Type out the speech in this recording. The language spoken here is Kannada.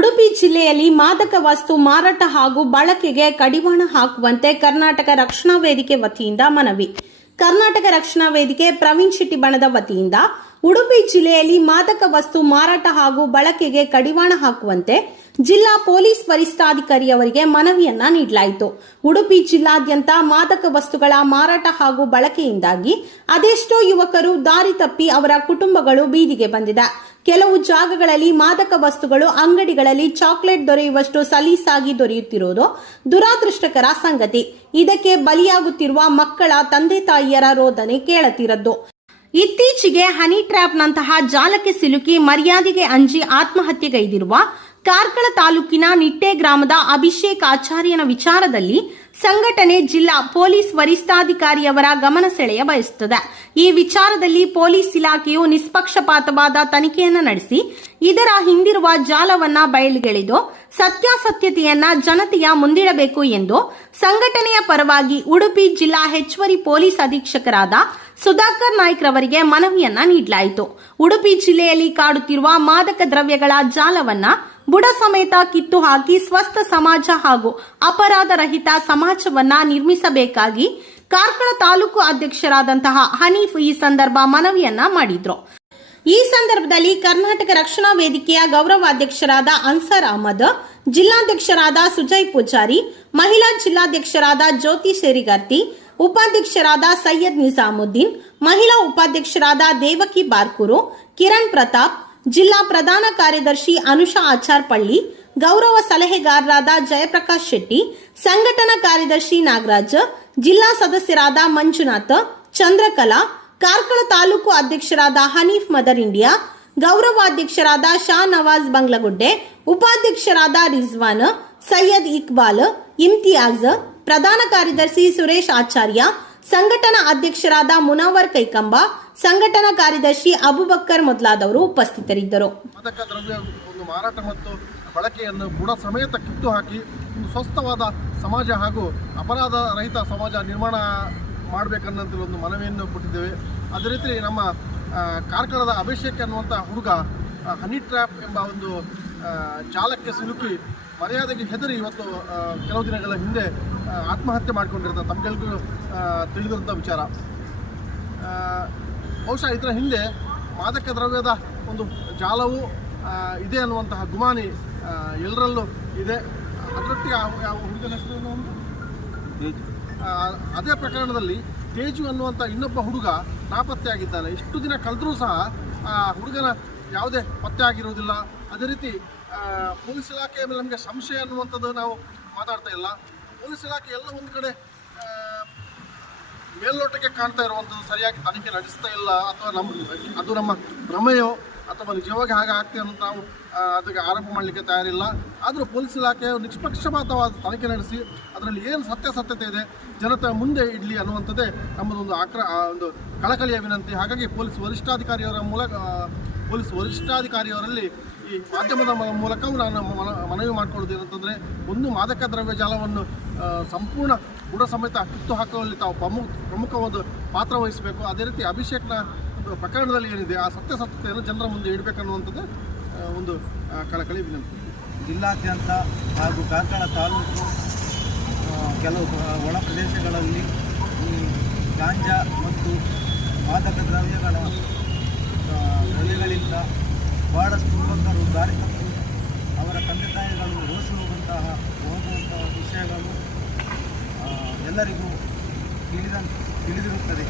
ಉಡುಪಿ ಜಿಲ್ಲೆಯಲ್ಲಿ ಮಾದಕ ವಸ್ತು ಮಾರಾಟ ಹಾಗೂ ಬಳಕೆಗೆ ಕಡಿವಾಣ ಹಾಕುವಂತೆ ಕರ್ನಾಟಕ ರಕ್ಷಣಾ ವೇದಿಕೆ ವತಿಯಿಂದ ಮನವಿ. ಕರ್ನಾಟಕ ರಕ್ಷಣಾ ವೇದಿಕೆ ಪ್ರವೀಣ್ ಶೆಟ್ಟಿ ಬಣದ ವತಿಯಿಂದ ಉಡುಪಿ ಜಿಲ್ಲೆಯಲ್ಲಿ ಮಾದಕ ವಸ್ತು ಮಾರಾಟ ಹಾಗೂ ಬಳಕೆಗೆ ಕಡಿವಾಣ ಹಾಕುವಂತೆ ಜಿಲ್ಲಾ ಪೊಲೀಸ್ ವರಿಷ್ಠಾಧಿಕಾರಿಯವರಿಗೆ ಮನವಿಯನ್ನ ನೀಡಲಾಯಿತು. ಉಡುಪಿ ಜಿಲ್ಲಾದ್ಯಂತ ಮಾದಕ ವಸ್ತುಗಳ ಮಾರಾಟ ಹಾಗೂ ಬಳಕೆಯಿಂದಾಗಿ ಅದೆಷ್ಟೋ ಯುವಕರು ದಾರಿ ತಪ್ಪಿ ಅವರ ಕುಟುಂಬಗಳು ಬೀದಿಗೆ ಬಂದಿದೆ. ಕೆಲವು ಜಾಗಗಳಲ್ಲಿ ಮಾದಕ ವಸ್ತುಗಳು ಅಂಗಡಿಗಳಲ್ಲಿ ಚಾಕ್ಲೇಟ್ ದೊರೆಯುವಷ್ಟು ಸಲೀಸಾಗಿ ದೊರೆಯುತ್ತಿರುವುದು ದುರಾದೃಷ್ಟಕರ ಸಂಗತಿ. ಇದಕ್ಕೆ ಬಲಿಯಾಗುತ್ತಿರುವ ಮಕ್ಕಳ ತಂದೆ ತಾಯಿಯರ ರೋದನೆ ಕೇಳತಿರದ್ದು. ಇತ್ತೀಚೆಗೆ ಹನಿ ಟ್ರ್ಯಾಪ್ನಂತಹ ಜಾಲಕ್ಕೆ ಸಿಲುಕಿ ಮರ್ಯಾದೆಗೆ ಅಂಜಿ ಆತ್ಮಹತ್ಯೆಗೈದಿರುವ ಕಾರ್ಕಳ ತಾಲೂಕಿನ ನಿಟ್ಟೆ ಗ್ರಾಮದ ಅಭಿಷೇಕ್ ಆಚಾರ್ಯನ ವಿಚಾರದಲ್ಲಿ ಸಂಘಟನೆ ಜಿಲ್ಲಾ ಪೊಲೀಸ್ ವರಿಷ್ಠಾಧಿಕಾರಿಯವರ ಗಮನ ಸೆಳೆಯ ಬಯಸುತ್ತದೆ. ಈ ವಿಚಾರದಲ್ಲಿ ಪೊಲೀಸ್ ಇಲಾಖೆಯು ನಿಷ್ಪಕ್ಷಪಾತವಾದ ತನಿಖೆಯನ್ನು ನಡೆಸಿ ಇದರ ಹಿಂದಿರುವ ಜಾಲವನ್ನ ಬಯಲಿಗೆಳೆದು ಸತ್ಯಾಸತ್ಯತೆಯನ್ನ ಜನತೆಯ ಮುಂದಿಡಬೇಕು ಎಂದು ಸಂಘಟನೆಯ ಪರವಾಗಿ ಉಡುಪಿ ಜಿಲ್ಲಾ ಹೆಚ್ಚುವರಿ ಪೊಲೀಸ್ ಅಧೀಕ್ಷಕರಾದ ಸುಧಾಕರ್ ನಾಯ್ಕ್ ರವರಿಗೆ ಮನವಿಯನ್ನ ನೀಡಲಾಯಿತು. ಉಡುಪಿ ಜಿಲ್ಲೆಯಲ್ಲಿ ಕಾಡುತ್ತಿರುವ ಮಾದಕ ದ್ರವ್ಯಗಳ ಜಾಲವನ್ನ ಬುಡ ಸಮೇತ ಕಿತ್ತು ಹಾಕಿ ಸ್ವಸ್ಥ ಸಮಾಜ ಹಾಗೂ ಅಪರಾಧ ರಹಿತ ಸಮಾಜವನ್ನ ನಿರ್ಮಿಸಬೇಕಾಗಿ ಕಾರ್ಕಳ ತಾಲೂಕು ಅಧ್ಯಕ್ಷರಾದಂತಹ ಹನೀಫ್ ಈ ಸಂದರ್ಭ ಮನವಿಯನ್ನ ಮಾಡಿದ್ರು. ಈ ಸಂದರ್ಭದಲ್ಲಿ ಕರ್ನಾಟಕ ರಕ್ಷಣಾ ವೇದಿಕೆಯ ಗೌರವಾಧ್ಯಕ್ಷರಾದ ಅನ್ಸರ್ ಅಹಮದ್, ಜಿಲ್ಲಾಧ್ಯಕ್ಷರಾದ ಸುಜಯ್ ಪೂಜಾರಿ, ಮಹಿಳಾ ಜಿಲ್ಲಾಧ್ಯಕ್ಷರಾದ ಜ್ಯೋತಿ ಶೇರಿಗರ್ತಿ, ಉಪಾಧ್ಯಕ್ಷರಾದ ಸೈಯದ್ ನಿಜಾಮುದ್ದೀನ್, ಮಹಿಳಾ ಉಪಾಧ್ಯಕ್ಷರಾದ ದೇವಕಿ ಬಾರ್ಕೂರು, ಕಿರಣ್ ಪ್ರತಾಪ್, ಜಿಲ್ಲಾ ಪ್ರಧಾನ ಕಾರ್ಯದರ್ಶಿ ಅನುಷಾ ಆಚಾರ್ಪಳ್ಳಿ, ಗೌರವ ಸಲಹೆಗಾರರಾದ ಜಯಪ್ರಕಾಶ್ ಶೆಟ್ಟಿ, ಸಂಘಟನಾ ಕಾರ್ಯದರ್ಶಿ ನಾಗರಾಜ್, ಜಿಲ್ಲಾ ಸದಸ್ಯರಾದ ಮಂಜುನಾಥ್, ಚಂದ್ರಕಲಾ, ಕಾರ್ಕಳ ತಾಲೂಕು ಅಧ್ಯಕ್ಷರಾದ ಹನೀಫ್ ಮದರ್ ಇಂಡಿಯಾ, ಗೌರವಾಧ್ಯಕ್ಷರಾದ ಶಾ ನವಾಜ್ ಬಂಗ್ಲಗುಡ್ಡೆ, ಉಪಾಧ್ಯಕ್ಷರಾದ ರಿಜ್ವಾನ್, ಸೈಯದ್ ಇಕ್ಬಾಲ್, ಇಮ್ತಿಯಾಜ್, ಪ್ರಧಾನ ಕಾರ್ಯದರ್ಶಿ ಸುರೇಶ್ ಆಚಾರ್ಯ, ಸಂಘಟನಾ ಅಧ್ಯಕ್ಷರಾದ ಮುನವರ್ ಕೈಕಂಬ, ಸಂಘಟನಾ ಕಾರ್ಯದರ್ಶಿ ಅಬುಬಕ್ಕರ್ ಮೊದಲಾದವರು ಉಪಸ್ಥಿತರಿದ್ದರು. ಮಾದಕ ದ್ರವ್ಯ ಒಂದು ಮಾರಾಟ ಮತ್ತು ಬಳಕೆಯನ್ನು ಬುಡ ಸಮೇತ ಕಿತ್ತು ಹಾಕಿ ಒಂದು ಸ್ವಸ್ಥವಾದ ಸಮಾಜ ಹಾಗೂ ಅಪರಾಧ ರಹಿತ ಸಮಾಜ ನಿರ್ಮಾಣ ಮಾಡಬೇಕನ್ನೋಂಥ ಒಂದು ಮನವಿಯನ್ನು ಕೊಟ್ಟಿದ್ದೇವೆ. ಅದೇ ರೀತಿ ನಮ್ಮ ಕಾರ್ಕಳದ ಅಭಿಷೇಕ್ ಅನ್ನುವಂಥ ಹುಡುಗ ಹನಿ ಟ್ರ್ಯಾಪ್ ಎಂಬ ಒಂದು ಜಾಲಕ್ಕೆ ಸಿಲುಕಿ ಮರ್ಯಾದೆಗೆ ಹೆದರಿ ಇವತ್ತು ಕೆಲವು ದಿನಗಳ ಹಿಂದೆ ಆತ್ಮಹತ್ಯೆ ಮಾಡಿಕೊಂಡಿರ್ತಾರೆ. ತಮಗೆಲ್ರಿಗೂ ತಿಳಿದಿರುವಂಥ ವಿಚಾರ. ಬಹುಶಃ ಇದರ ಹಿಂದೆ ಮಾದಕ ದ್ರವ್ಯದ ಒಂದು ಜಾಲವು ಇದೆ ಅನ್ನುವಂತಹ ಗುಮಾನಿ ಎಲ್ಲರಲ್ಲೂ ಇದೆ. ಅದರೊಟ್ಟಿಗೆ ಯಾವ ಹುಡುಗನ ಹೆಸರು ಅದೇ ಪ್ರಕರಣದಲ್ಲಿ ತೇಜು ಅನ್ನುವಂಥ ಇನ್ನೊಬ್ಬ ಹುಡುಗ ನಾಪತ್ತೆಯಾಗಿದ್ದಾನೆ. ಇಷ್ಟು ದಿನ ಕಳೆದರೂ ಸಹ ಆ ಹುಡುಗನ ಯಾವುದೇ ಪತ್ತೆ ಆಗಿರುವುದಿಲ್ಲ. ಅದೇ ರೀತಿ ಪೊಲೀಸ್ ಇಲಾಖೆಯ ಮೇಲೆ ನಮಗೆ ಸಂಶಯ ಅನ್ನುವಂಥದ್ದು ನಾವು ಮಾತಾಡ್ತಾ ಇಲ್ಲ. ಪೊಲೀಸ್ ಇಲಾಖೆ ಎಲ್ಲ ಒಂದು ಕಡೆ ಮೇಲ್ನೋಟಕ್ಕೆ ಕಾಣ್ತಾ ಇರುವಂಥದ್ದು ಸರಿಯಾಗಿ ತನಿಖೆ ನಡೆಸ್ತಾ ಇಲ್ಲ, ಅಥವಾ ಅದು ನಮ್ಮ ಭ್ರಮೆಯೋ ಅಥವಾ ನಿಜವಾಗಿ ಹಾಗೆ ಆಗ್ತೇವೆ ಅಂತ ನಾವು ಅದಕ್ಕೆ ಆರೋಪ ಮಾಡಲಿಕ್ಕೆ ತಯಾರಿಲ್ಲ. ಆದರೂ ಪೊಲೀಸ್ ಇಲಾಖೆಯು ನಿಷ್ಪಕ್ಷಪಾತವಾದ ತನಿಖೆ ನಡೆಸಿ ಅದರಲ್ಲಿ ಏನು ಸತ್ಯಾಸತ್ಯತೆ ಇದೆ ಜನತೆ ಮುಂದೆ ಇಡಲಿ ಅನ್ನುವಂಥದ್ದೇ ನಮ್ಮದೊಂದು ಒಂದು ಕಳಕಳಿಯ ವಿನಂತಿ. ಹಾಗಾಗಿ ಪೊಲೀಸ್ ವರಿಷ್ಠಾಧಿಕಾರಿಯವರಲ್ಲಿ ಈ ಮಾಧ್ಯಮದ ಮೂಲಕವೂ ನಾನು ಮನವಿ ಮಾಡಿಕೊಳ್ಳೋದು ಏನಂತಂದರೆ, ಒಂದು ಮಾದಕ ದ್ರವ್ಯ ಜಾಲವನ್ನು ಸಂಪೂರ್ಣ ಬುಡ ಸಮೇತ ಕಿತ್ತು ಹಾಕುವಲ್ಲಿ ತಾವು ಪ್ರಮುಖವಾದ ಪಾತ್ರ ವಹಿಸಬೇಕು. ಅದೇ ರೀತಿ ಅಭಿಷೇಕ್ನ ಒಂದು ಪ್ರಕರಣದಲ್ಲಿ ಏನಿದೆ ಆ ಸತ್ಯಾಸತ್ಯತೆಯನ್ನು ಜನರ ಮುಂದೆ ಇಡಬೇಕನ್ನುವಂಥದ್ದೇ ಒಂದು ಕಳಕಳಿ ವಿನಂತಿ. ಜಿಲ್ಲಾದ್ಯಂತ ಹಾಗೂ ಕಾರ್ಕಳ ತಾಲೂಕು ಕೆಲವು ಒಳ ಪ್ರದೇಶಗಳಲ್ಲಿ ಈ ಗಾಂಜಾ ಮತ್ತು ಮಾದಕ ದ್ರವ್ಯಗಳಿಂದ ಬಹಳಷ್ಟು ಯುವಕರು ದಾರಿ ತಪ್ಪಿ ಅವರ ತಂದೆ ತಾಯಿಗಳು ರೋಸಿ ಹೋಗುವಂತಹ ವಿಷಯಗಳು ಎಲ್ಲರಿಗೂ ತಿಳಿದಿರುತ್ತದೆ.